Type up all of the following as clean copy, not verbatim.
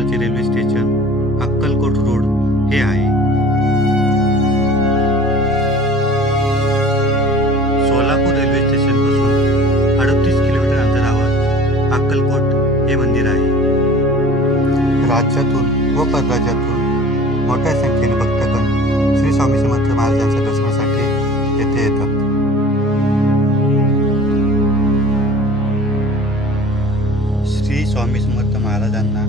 जवळचे railway station Akkalkot road हे आहे. सोलापूर रेल्वे स्टेशनपासून 38 किलोमीटर अंतरावर अक्कलकोट हे मंदिर आहे. राज्यातून व परराज्यातून मोठ्या संख्येने भक्तगण श्री स्वामी समर्थ महाराजांच्या दर्शनासाठी येथे येतात. श्री स्वामी समर्थ महाराजांना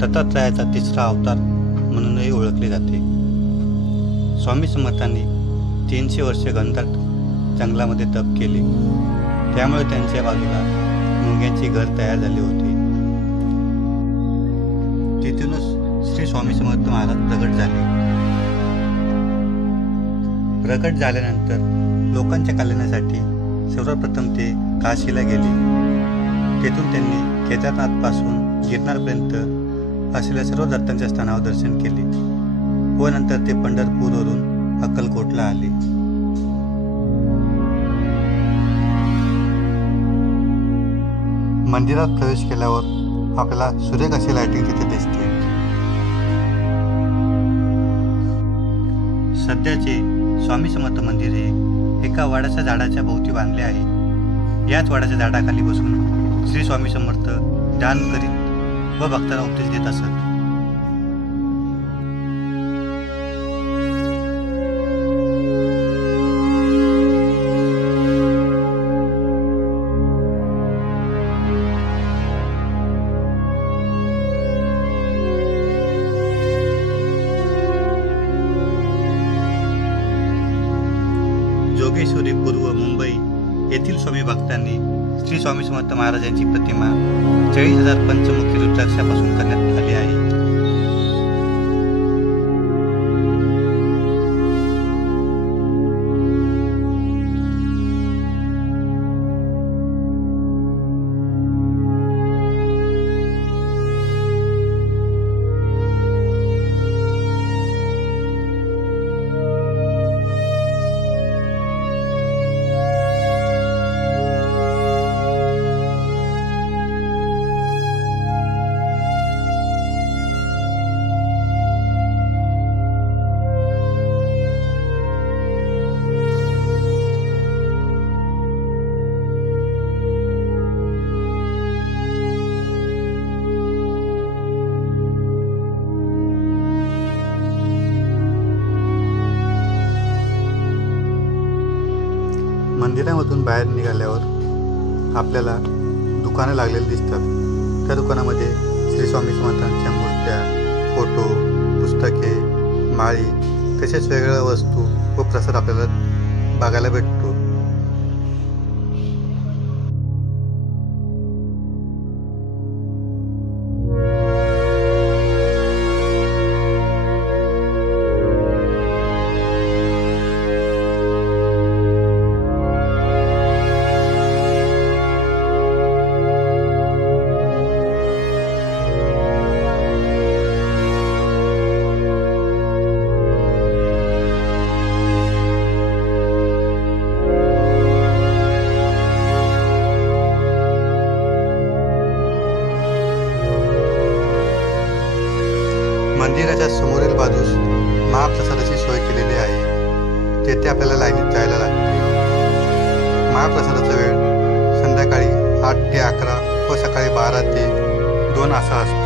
दत्तात्रयाचा तिसरा अवतार म्हणूनही ओळखले जाते. स्वामी समर्थांनी 300 वर्षे घनदाट जंगलामध्ये तप केले. त्यामुळे त्यांच्या बाजूला मुंग्यांची घर तयार झाले होते. तिथूनच श्री स्वामी समर्थ महाराज प्रगट झाले. प्रगट झाल्यानंतर लोकांच्या कल्याणासाठी सर्वप्रथम ते काशीला गेले. तेथून त्यांनी केदारनाथपासून गिरनारपर्यंत असलेल्या सर्व दत्तांच्या स्थानावर दर्शन केले व नंतर ते पंढरपूरवरून अक्कलकोटला आले. मंदिरात प्रवेश केल्यावर आपल्याला सुरेख अशी लाइटिंग तिथे दिसते. सध्याचे स्वामी समर्थ मंदिर हे एका वडाच्या झाडाच्या भोवती बांधले आहे. याच वडाच्या झाडाखाली बसून श्री स्वामी समर्थ ध्यान करीत व भक्तांना उपदेश देत असत. जोगेश्वरी पूर्व मुंबई येथील स्वामी भक्तांनी श्री स्वामी समर्थ महाराजांची प्रतिमा 40,000 पंचमुखी रुद्राक्षापासून करण्यात आली आहे. मंदिरामधून बाहेर निघाल्यावर आपल्याला दुकानं लागलेली दिसतात. त्या दुकानामध्ये श्री स्वामी समर्थांच्या मूर्त्या, फोटो, पुस्तके, माळी तसेच वेगवेगळ्या वस्तू व प्रसाद आपल्याला बघायला भेटतो. मंदिराच्या समोरील बाजूस महाप्रसादाची सोय केलेली आहे. तेथे आपल्याला लाईनीत जायला लागते. महाप्रसादाचा वेळ संध्याकाळी 8 ते 11 व सकाळी 12 ते 2 असा असतो.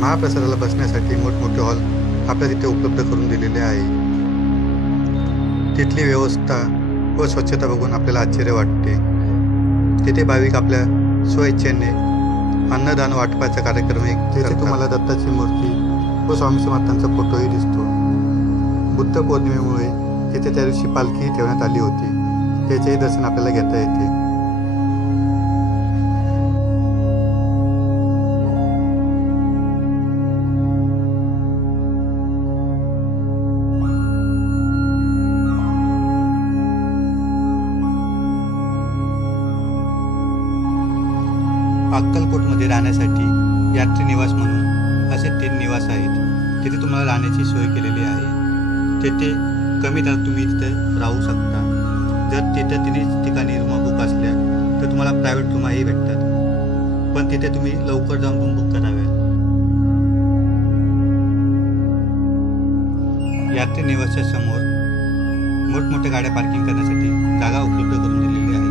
महाप्रसादाला बसण्यासाठी मोठमोठे हॉल आपल्या तिथे उपलब्ध करून दिलेले आहे. तिथली व्यवस्था व स्वच्छता बघून आपल्याला आश्चर्य वाटते. तिथे भाविक आपल्या स्वइच्छेने अन्नदान वाटपाचा कार्यक्रम तिथे तुम्हाला दत्ताची मूर्ती व स्वामी समर्थांचा फोटोही दिसतो. बुद्ध पौर्णिमेमुळे तिथे त्या दिवशी पालखीही ठेवण्यात आली होती. त्याचेही दर्शन आपल्याला घेता येते. आश्रमामध्ये राहण्यासाठी यात्री निवास म्हणून असे 3 निवास आहेत. तिथे तुम्हाला राहण्याची सोय केलेली आहे. तेथे कमी दरात तुम्ही तिथे राहू शकता. जर तिथे 3 ठिकाणी रूम बुक असल्या तर तुम्हाला प्रायव्हेट रूमही भेटतात, पण तिथे तुम्ही लवकर जाऊन रूम बुक कराव्या. यात्री निवासाच्या समोर मोठमोठ्या गाड्या पार्किंग करण्यासाठी जागा उपलब्ध करून दिलेली आहे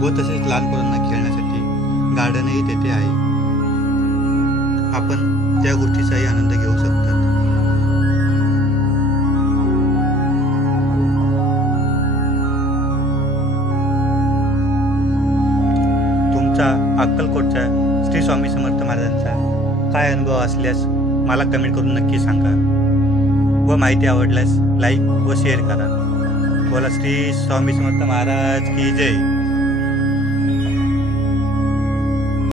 व तसेच लहान मुलांना खेळण्यासाठी गार्डनही तेथे आहे. आपण त्या गोष्टीचाही आनंद घेऊ शकतात. तुमचा अक्कलकोटच्या श्री स्वामी समर्थ महाराजांचा काय अनुभव असल्यास मला कमेंट करून नक्की सांगा व माहिती आवडल्यास लाईक व शेअर करा. बोला श्री स्वामी समर्थ महाराज की जय.